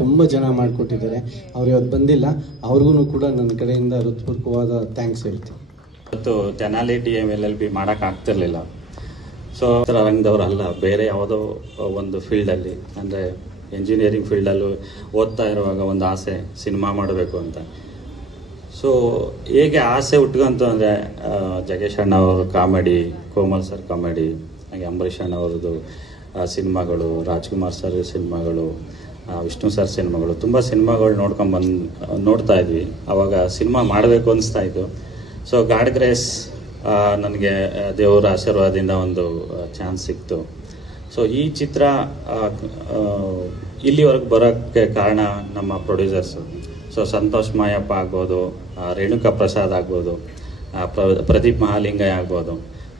ತುಂಬ ಜನ ಮಾಡಿಕೊಟ್ಟಿದ್ದಾರೆ. ಅವ್ರು ಇವತ್ತು ಬಂದಿಲ್ಲ, ಅವ್ರಿಗೂ ಕೂಡ ನನ್ನ ಕಡೆಯಿಂದ ಹೃತ್ಪೂರ್ವಕವಾದ ಥ್ಯಾಂಕ್ಸ್ ಹೇಳ್ತೀನಿ. ಇವತ್ತು ತೆನಾಲಿ DMLLB ಮಾಡೋಕ್ಕಾಗ್ತಿರ್ಲಿಲ್ಲ. ಸೊ ರಂಗದವರಲ್ಲ, ಬೇರೆ ಯಾವುದೋ ಒಂದು ಫೀಲ್ಡಲ್ಲಿ ಅಂದರೆ ಎಂಜಿನಿಯರಿಂಗ್ ಫೀಲ್ಡಲ್ಲೂ ಓದ್ತಾ ಇರುವಾಗ ಒಂದು ಆಸೆ ಸಿನಿಮಾ ಮಾಡಬೇಕು ಅಂತ. ಸೊ ಹೇಗೆ ಆಸೆ ಹುಟ್ಕೊಂತು ಅಂದರೆ ಜಗೇಶ್ ಅಣ್ಣ ಅವ್ರ ಕಾಮಿಡಿ, ಕೋಮಲ್ ಸರ್ ಕಾಮಿಡಿ, ಹಾಗೆ ಅಂಬರೀಷ್ ಅಣ್ಣ ಅವ್ರದ್ದು ಸಿನಿಮಾಗಳು, ರಾಜ್ಕುಮಾರ್ ಸರ್ ಸಿನಿಮಾಗಳು, ವಿಷ್ಣು ಸರ್ ಸಿನಿಮಾಗಳು, ತುಂಬ ಸಿನಿಮಾಗಳು ನೋಡ್ತಾ ಇದ್ವಿ. ಆವಾಗ ಸಿನಿಮಾ ಮಾಡಬೇಕು ಅನಿಸ್ತಾ ಇತ್ತು. ಸೊ ಗಾಡ್ ಗ್ರೇಸ್ ನನಗೆ ದೇವರ ಆಶೀರ್ವಾದದಿಂದ ಒಂದು ಚಾನ್ಸ್ ಸಿಕ್ತು. ಸೊ ಈ ಚಿತ್ರ ಇಲ್ಲಿವರೆಗೆ ಬರೋಕ್ಕೆ ಕಾರಣ ನಮ್ಮ ಪ್ರೊಡ್ಯೂಸರ್ಸು. ಸೊ ಸಂತೋಷ್ ಮಾಯಪ್ಪ ಆಗ್ಬೋದು, ರೇಣುಕಾ ಪ್ರಸಾದ್ ಆಗ್ಬೋದು, ಪ್ರದೀಪ್ ಮಹಾಲಿಂಗಯ್ಯ ಆಗ್ಬೋದು,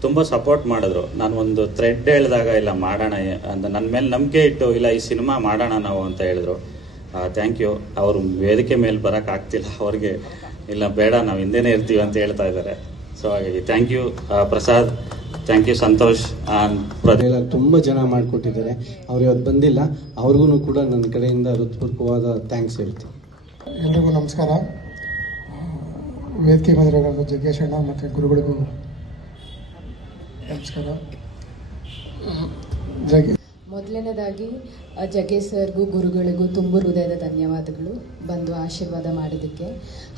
ತುಂಬ ಸಪೋರ್ಟ್ ಮಾಡಿದ್ರು. ನಾನು ಒಂದು ಥ್ರೆಡ್ ಹೇಳಿದಾಗ ಇಲ್ಲ ಮಾಡೋಣ ಅಂತ ನನ್ನ ಮೇಲೆ ನಂಬಿಕೆ ಇಟ್ಟು ಇಲ್ಲ ಈ ಸಿನಿಮಾ ಮಾಡೋಣ ನಾವು ಅಂತ ಹೇಳಿದ್ರು. Thank you. ಅವರು ವೇದಿಕೆ ಮೇಲೆ ಬರೋಕ್ಕಾಗ್ತಿಲ್ಲ, ಅವ್ರಿಗೆ ಇಲ್ಲ ಬೇಡ ನಾವು ಹಿಂದೆನೇ ಇರ್ತೀವಿ ಅಂತ ಹೇಳ್ತಾ ಇದ್ದಾರೆ. ಸೊ ಹಾಗಾಗಿ thank you Prasad, thank you Santosh. ತುಂಬ ಜನ ಮಾಡಿಕೊಟ್ಟಿದ್ದಾರೆ. ಅವ್ರು ಇವತ್ತು ಬಂದಿಲ್ಲ, ಅವ್ರಿಗೂ ಕೂಡ ನನ್ನ ಕಡೆಯಿಂದ ಹೃತ್ಪೂರ್ವಕವಾದ ಥ್ಯಾಂಕ್ಸ್ ಹೇಳ್ತೀನಿ. ಎಲ್ರಿಗೂ ನಮಸ್ಕಾರ. ವೇದಿಕೆ ಬಂದಿರೋ ಜಗ್ಗೇಶ್ ಅಣ್ಣ ಮತ್ತು ಗುರುಗಳಿಗೂ ನಮಸ್ಕಾರ. ಮೊದಲನೇದಾಗಿ ಜಗ್ಗೇಶ್ ಸರ್ಗೂ ಗುರುಗಳಿಗೂ ತುಂಬ ಹೃದಯದ ಧನ್ಯವಾದಗಳು ಬಂದು ಆಶೀರ್ವಾದ ಮಾಡಿದ್ದಕ್ಕೆ.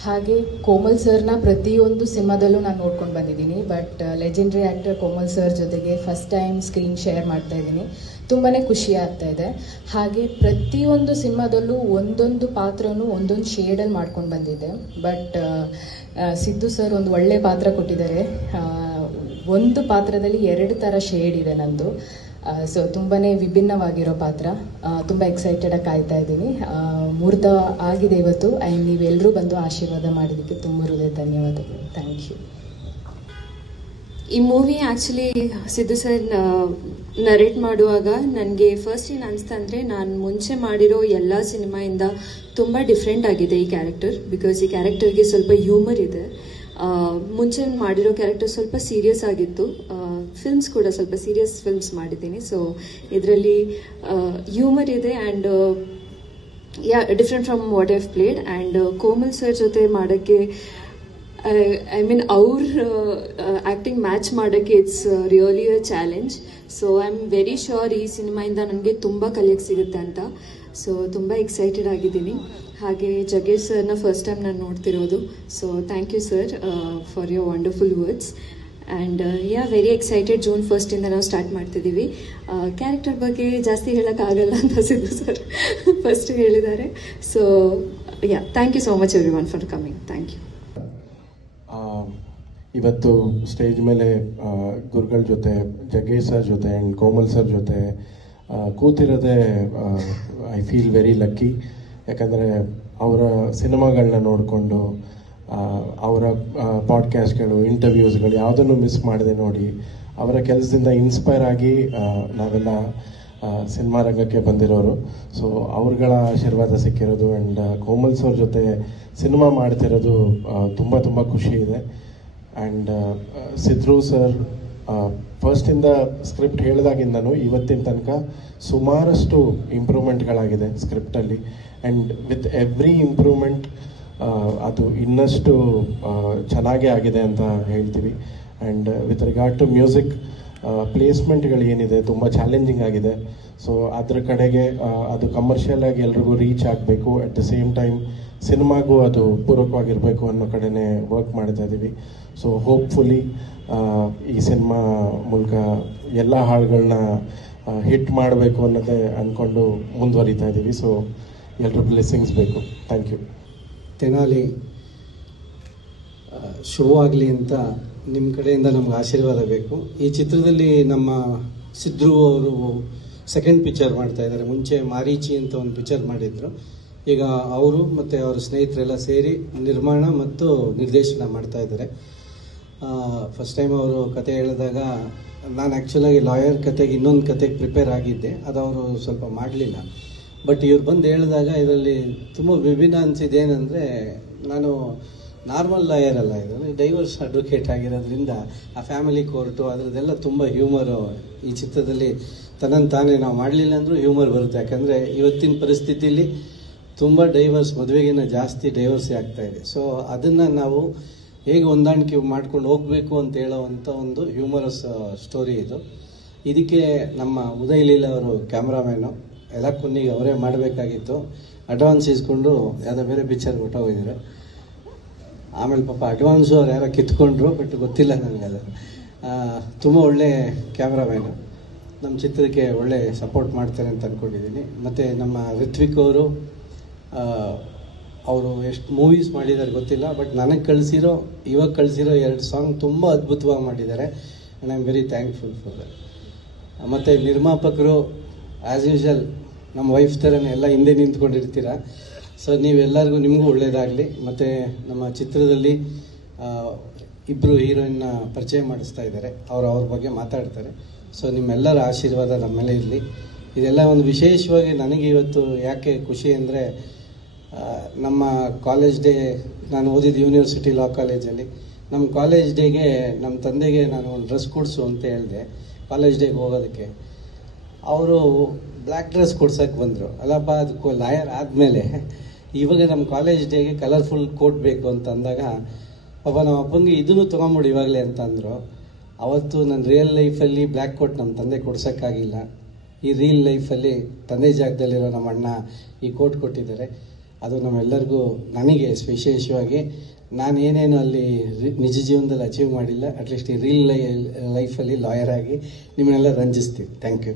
ಹಾಗೆ ಕೋಮಲ್ ಸರ್ನ ಪ್ರತಿಯೊಂದು ಸಿನಿಮಾದಲ್ಲೂ ನಾನು ನೋಡ್ಕೊಂಡು ಬಂದಿದ್ದೀನಿ. But legendary actor Komal sir ಜೊತೆಗೆ ಫಸ್ಟ್ ಟೈಮ್ ಸ್ಕ್ರೀನ್ ಶೇರ್ ಮಾಡ್ತಾ ಇದ್ದೀನಿ. ತುಂಬಾ ಖುಷಿ ಆಗ್ತಾ ಇದೆ. ಹಾಗೆ ಪ್ರತಿಯೊಂದು ಸಿನಿಮಾದಲ್ಲೂ ಒಂದೊಂದು ಪಾತ್ರನೂ ಒಂದೊಂದು ಶೇಡಲ್ಲಿ ಮಾಡ್ಕೊಂಡು ಬಂದಿದ್ದೆ. ಬಟ್ ಸಿದ್ದು ಸರ್ ಒಂದು ಒಳ್ಳೆ ಪಾತ್ರ ಕೊಟ್ಟಿದ್ದಾರೆ. ಒಂದು ಪಾತ್ರದಲ್ಲಿ 2 ಥರ ಶೇಡ್ ಇದೆ ನಂದು. ಸೊ ತುಂಬಾ ವಿಭಿನ್ನವಾಗಿರೋ ಪಾತ್ರ. ತುಂಬ ಎಕ್ಸೈಟೆಡಾಗಿ ಕಾಯ್ತಾ ಇದ್ದೀನಿ. ಮುಹೂರ್ತ ಆಗಿದೆ ಇವತ್ತು. ಆ್ಯಂಡ್ ನೀವೆಲ್ಲರೂ ಬಂದು ಆಶೀರ್ವಾದ ಮಾಡಿದ್ದಕ್ಕೆ ತುಂಬ ಹೃದಯ ಧನ್ಯವಾದಗಳು. Thank you. ಈ movie actually Siddu sir narrate ಮಾಡುವಾಗ ನನಗೆ ಫಸ್ಟ್ ಏನು ಅನಿಸ್ತಾ ಅಂದರೆ, ನಾನು ಮುಂಚೆ ಮಾಡಿರೋ ಎಲ್ಲ ಸಿನಿಮಾಯಿಂದ ತುಂಬ ಡಿಫ್ರೆಂಟ್ ಆಗಿದೆ ಈ ಕ್ಯಾರೆಕ್ಟರ್. ಬಿಕಾಸ್ ಈ ಕ್ಯಾರೆಕ್ಟರ್ಗೆ ಸ್ವಲ್ಪ ಹ್ಯೂಮರ್ ಇದೆ. ಮುಂಚೆ ಮಾಡಿರೋ ಕ್ಯಾರೆಕ್ಟರ್ ಸ್ವಲ್ಪ ಸೀರಿಯಸ್ ಆಗಿತ್ತು. ಫಿಲ್ಮ್ಸ್ ಕೂಡ ಸ್ವಲ್ಪ ಸೀರಿಯಸ್ ಫಿಲ್ಮ್ಸ್ ಮಾಡಿದ್ದೀನಿ. ಸೊ ಇದರಲ್ಲಿ ಹ್ಯೂಮರ್ ಇದೆ and different from what I've played. And Komal sir ಜೊತೆ ಮಾಡೋಕ್ಕೆ ಐ ಮೀನ್ ಅವ್ರ ಆ್ಯಕ್ಟಿಂಗ್ ಮ್ಯಾಚ್ ಮಾಡೋಕ್ಕೆ it's really a challenge. So I am very sure ಈ ಸಿನಿಮಾಯಿಂದ ನನಗೆ ತುಂಬ ಕಲಿಯೋಕ್ಕೆ ಸಿಗುತ್ತೆ ಅಂತ. ಸೊ ತುಂಬ ಎಕ್ಸೈಟೆಡ್ ಆಗಿದ್ದೀನಿ. ಹಾಗೆ ಜಗ್ಗೇಶ್ ಸರ್ನ ಫಸ್ಟ್ ಟೈಮ್ ನಾನು ನೋಡ್ತಿರೋದು. So thank you sir for your wonderful words. And very excited. June 1 ನಾವು ಸ್ಟಾರ್ಟ್ ಮಾಡ್ತಿದ್ದೀವಿ. ಕ್ಯಾರೆಕ್ಟರ್ ಬಗ್ಗೆ ಜಾಸ್ತಿ ಹೇಳೋಕ್ಕಾಗಲ್ಲ ಅಂತ ಸಿದ್ದು ಸರ್ ಫಸ್ಟ್ ಹೇಳಿದ್ದಾರೆ. So thank you so much everyone for coming. Thank you. ಇವತ್ತು ಸ್ಟೇಜ್ ಮೇಲೆ ಗುರುಗಳ ಜೊತೆ, ಜಗ್ಗೇಶ್ ಸರ್ ಜೊತೆ ಆ್ಯಂಡ್ ಕೋಮಲ್ ಸರ್ ಜೊತೆ ಕೂತಿರೋದೇ ಐ ಫೀಲ್ ವೆರಿ ಲಕ್ಕಿ. ಯಾಕಂದರೆ ಅವರ ಸಿನಿಮಾಗಳನ್ನ ನೋಡಿಕೊಂಡು, ಅವರ ಪಾಡ್ಕ್ಯಾಸ್ಟ್ಗಳು, ಇಂಟರ್ವ್ಯೂಸ್ಗಳು ಯಾವುದನ್ನು ಮಿಸ್ ಮಾಡದೆ ನೋಡಿ, ಅವರ ಕೆಲಸದಿಂದ ಇನ್ಸ್ಪೈರ್ ಆಗಿ ನಾವೆಲ್ಲ ಸಿನಿಮಾ ರಂಗಕ್ಕೆ ಬಂದಿರೋರು. ಸೊ ಅವ್ರುಗಳ ಆಶೀರ್ವಾದ ಸಿಕ್ಕಿರೋದು ಆ್ಯಂಡ್ ಕೋಮಲ್ ಸರ್ ಜೊತೆ ಸಿನಿಮಾ ಮಾಡ್ತಿರೋದು ತುಂಬ ತುಂಬ ಖುಷಿ ಇದೆ. ಆ್ಯಂಡ್ ಸಿದ್ರು ಸರ್ ಫಸ್ಟಿಂದ ಸ್ಕ್ರಿಪ್ಟ್ ಹೇಳಿದಾಗಿಂದನೂ ಇವತ್ತಿನ ತನಕ ಸುಮಾರಷ್ಟು ಇಂಪ್ರೂವ್ಮೆಂಟ್ಗಳಾಗಿದೆ ಸ್ಕ್ರಿಪ್ಟಲ್ಲಿ. ಆ್ಯಂಡ್ ವಿತ್ ಎವ್ರಿ ಇಂಪ್ರೂವ್ಮೆಂಟ್ ಅದು ಇನ್ನಷ್ಟು ಚೆನ್ನಾಗೇ ಆಗಿದೆ ಅಂತ ಹೇಳ್ತೀವಿ. And with regard to music ಪ್ಲೇಸ್ಮೆಂಟ್ಗಳು ಏನಿದೆ ತುಂಬ ಚಾಲೆಂಜಿಂಗ್ ಆಗಿದೆ. ಸೊ ಅದ್ರ ಕಡೆಗೆ ಅದು ಕಮರ್ಷಿಯಲ್ ಆಗಿ ಎಲ್ರಿಗೂ ರೀಚ್ ಆಗಬೇಕು, ಅಟ್ ದ ಸೇಮ್ ಟೈಮ್ ಸಿನಿಮಾಗೂ ಅದು ಪೂರಕವಾಗಿರಬೇಕು ಅನ್ನೋ ಕಡೆನೇ ವರ್ಕ್ ಮಾಡ್ತಾ ಇದ್ದೀವಿ. ಸೊ ಹೋಪ್ಫುಲಿ ಈ ಸಿನಿಮಾ ಮೂಲಕ ಎಲ್ಲ ಹಾಡುಗಳನ್ನ ಹಿಟ್ ಮಾಡಬೇಕು ಅನ್ನೋದೇ ಅಂದ್ಕೊಂಡು ಮುಂದುವರಿತಾ ಇದ್ದೀವಿ. ಸೊ ಎಲ್ಲರೂ ಬ್ಲೆಸ್ಸಿಂಗ್ಸ್ ಬೇಕು. Thank you. ತೆನಾಲಿ ಶುರುವಾಗಲಿ ಅಂತ ನಿಮ್ಮ ಕಡೆಯಿಂದ ನಮ್ಗೆ ಆಶೀರ್ವಾದ ಬೇಕು. ಈ ಚಿತ್ರದಲ್ಲಿ ನಮ್ಮ ಸಿದ್ರು ಅವರು ಸೆಕೆಂಡ್ ಪಿಕ್ಚರ್ ಮಾಡ್ತಾ ಇದ್ದಾರೆ. ಮುಂಚೆ ಮಾರೀಚಿ ಅಂತ ಒಂದು ಪಿಕ್ಚರ್ ಮಾಡಿದರು. ಈಗ ಅವರು ಮತ್ತು ಅವರ ಸ್ನೇಹಿತರೆಲ್ಲ ಸೇರಿ ನಿರ್ಮಾಣ ಮತ್ತು ನಿರ್ದೇಶನ ಮಾಡ್ತಾ ಇದ್ದಾರೆ. ಫಸ್ಟ್ ಟೈಮ್ ಅವರು ಕತೆ ಹೇಳಿದಾಗ ನಾನು ಆ್ಯಕ್ಚುಲಾಗಿ ಲಾಯರ್ ಕತೆಗೆ ಇನ್ನೊಂದು ಕತೆಗೆ ಪ್ರಿಪೇರ್ ಆಗಿದ್ದೆ, ಅದು ಅವರು ಸ್ವಲ್ಪ ಮಾಡಲಿಲ್ಲ. ಬಟ್ ಇವ್ರು ಬಂದು ಹೇಳಿದಾಗ ಇದರಲ್ಲಿ ತುಂಬ ವಿಭಿನ್ನ ಅನಿಸಿದ್ದೇನೆಂದರೆ, ನಾನು ನಾರ್ಮಲ್ ಲಾಯರ್ ಅಲ್ಲ, ಇದರಲ್ಲಿ ಡೈವರ್ಸ್ ಅಡ್ವೊಕೇಟ್ ಆಗಿರೋದ್ರಿಂದ ಆ ಫ್ಯಾಮಿಲಿ ಕೋರ್ಟು ಅದರದ್ದೆಲ್ಲ ತುಂಬ ಹ್ಯೂಮರು ಈ ಚಿತ್ರದಲ್ಲಿ ತಾನೇ ನಾವು ಮಾಡಲಿಲ್ಲ ಅಂದರೂ ಹ್ಯೂಮರ್ ಬರುತ್ತೆ. ಯಾಕಂದರೆ ಇವತ್ತಿನ ಪರಿಸ್ಥಿತಿಯಲ್ಲಿ ತುಂಬ ಡೈವರ್ಸ್, ಮದುವೆಗಿನ್ನ ಜಾಸ್ತಿ ಡೈವರ್ಸೇ ಆಗ್ತಾ ಇದೆ. ಸೊ ಅದನ್ನು ನಾವು ಹೇಗೆ ಹೊಂದಾಣಿಕೆ ಮಾಡ್ಕೊಂಡು ಹೋಗಬೇಕು ಅಂತ ಹೇಳೋವಂಥ ಒಂದು ಹ್ಯೂಮರಸ್ ಸ್ಟೋರಿ ಇದು. ಇದಕ್ಕೆ ನಮ್ಮ ಉದಯ್ ಲೀಲಾ ಅವರು ಕ್ಯಾಮ್ರಾಮ್ಯಾನು ಎಲ್ಲ ಕೊನೆಗೆ ಅವರೇ ಮಾಡಬೇಕಾಗಿತ್ತು. ಅಡ್ವಾನ್ಸ್ ಇಸ್ಕೊಂಡು ಯಾವುದೋ ಬೇರೆ ಪಿಕ್ಚರ್ಗೆ ಹೊಟ್ಟೋಗಿದ್ದಾರೆ. ಆಮೇಲೆ ಪಾಪ ಅಡ್ವಾನ್ಸು ಅವ್ರು ಯಾರೋ ಕಿತ್ಕೊಂಡ್ರು, ಬಟ್ ಗೊತ್ತಿಲ್ಲ ನನಗೆ ಅದು. ತುಂಬ ಒಳ್ಳೆ ಕ್ಯಾಮ್ರಾಮ್ಯಾನು, ನಮ್ಮ ಚಿತ್ರಕ್ಕೆ ಒಳ್ಳೆ ಸಪೋರ್ಟ್ ಮಾಡ್ತಾರೆ ಅಂತ ಅಂದ್ಕೊಂಡಿದ್ದೀನಿ. ಮತ್ತು ನಮ್ಮ ರಿತ್ವಿಕ್ ಅವರು ಎಷ್ಟು ಮೂವೀಸ್ ಮಾಡಿದ್ದಾರೆ ಗೊತ್ತಿಲ್ಲ, ಬಟ್ ನನಗೆ ಇವಾಗ ಕಳಿಸಿರೋ 2 ಸಾಂಗ್ ತುಂಬ ಅದ್ಭುತವಾಗಿ ಮಾಡಿದ್ದಾರೆ. And I am very thankful for that. ಮತ್ತು ನಿರ್ಮಾಪಕರು ಆ್ಯಸ್ ಯೂಶಲ್ ನಮ್ಮ ವೈಫ್ ಥರನೇ ಎಲ್ಲ ಹಿಂದೆ ನಿಂತ್ಕೊಂಡಿರ್ತೀರ. ಸೊ ನೀವೆಲ್ಲರಿಗೂ ನಿಮಗೂ ಒಳ್ಳೆಯದಾಗಲಿ. ಮತ್ತು ನಮ್ಮ ಚಿತ್ರದಲ್ಲಿ ಇಬ್ಬರು ಹೀರೋಯಿನ್ನ ಪರಿಚಯ ಮಾಡಿಸ್ತಾ ಇದ್ದಾರೆ, ಅವ್ರ ಬಗ್ಗೆ ಮಾತಾಡ್ತಾರೆ. ಸೊ ನಿಮ್ಮೆಲ್ಲರ ಆಶೀರ್ವಾದ ನಮ್ಮ ಮೇಲೆ ಇರಲಿ. ಇದೆಲ್ಲ ಒಂದು ವಿಶೇಷವಾಗಿ ನನಗೆ ಇವತ್ತು ಯಾಕೆ ಖುಷಿ ಅಂದರೆ, ನಮ್ಮ ಕಾಲೇಜ್ ಡೇ, ನಾನು ಓದಿದ್ದು ಯೂನಿವರ್ಸಿಟಿ ಲಾ ಕಾಲೇಜಲ್ಲಿ. ನಮ್ಮ ಕಾಲೇಜ್ ಡೇಗೆ ನಮ್ಮ ತಂದೆಗೆ ನಾನು ಒಂದು ಡ್ರೆಸ್ ಕೊಡಿಸು ಅಂತ ಹೇಳಿದೆ ಕಾಲೇಜ್ ಡೇಗೆ ಹೋಗೋದಕ್ಕೆ. ಅವರು ಬ್ಲ್ಯಾಕ್ ಡ್ರೆಸ್ ಕೊಡ್ಸೋಕ್ಕೆ ಬಂದರು. ಅಲ್ಲಪ್ಪ, ಅದಕ್ಕೆ ಲಾಯರ್ ಆದಮೇಲೆ ಇವಾಗ ನಮ್ಮ ಕಾಲೇಜ್ ಡೇಗೆ ಕಲರ್ಫುಲ್ ಕೋಟ್ ಬೇಕು ಅಂತ ಅಂದಾಗ, ಪಾಪ ನಮ್ಮ ಅಪ್ಪಂಗೆ ಇದನ್ನು ತೊಗೊಂಬಿಡು ಇವಾಗಲೇ ಅಂತ ಅಂದರು. ಅವತ್ತು ನನ್ನ ರಿಯಲ್ ಲೈಫಲ್ಲಿ ಬ್ಲ್ಯಾಕ್ ಕೋಟ್ ನಮ್ಮ ತಂದೆ ಕೊಡ್ಸೋಕ್ಕಾಗಿಲ್ಲ. ಈ ರಿಯಲ್ ಲೈಫಲ್ಲಿ ತಂದೆ ಜಾಗದಲ್ಲಿರೋ ನಮ್ಮ ಅಣ್ಣ ಈ ಕೋಟ್ ಕೊಟ್ಟಿದ್ದಾರೆ. ಅದು ನಮ್ಮೆಲ್ಲರಿಗೂ, ನನಗೆ ವಿಶೇಷವಾಗಿ ನಾನು ಏನೇನು ಅಲ್ಲಿ ನಿಜ ಜೀವನದಲ್ಲಿ ಅಚೀವ್ ಮಾಡಿಲ್ಲ, ಅಟ್ಲೀಸ್ಟ್ ಈ ರೀಲ್ ಲೈಫಲ್ಲಿ ಲಾಯರ್ ಆಗಿ ನಿಮ್ಮನ್ನೆಲ್ಲ ರಂಜಿಸ್ತೀವಿ. Thank you.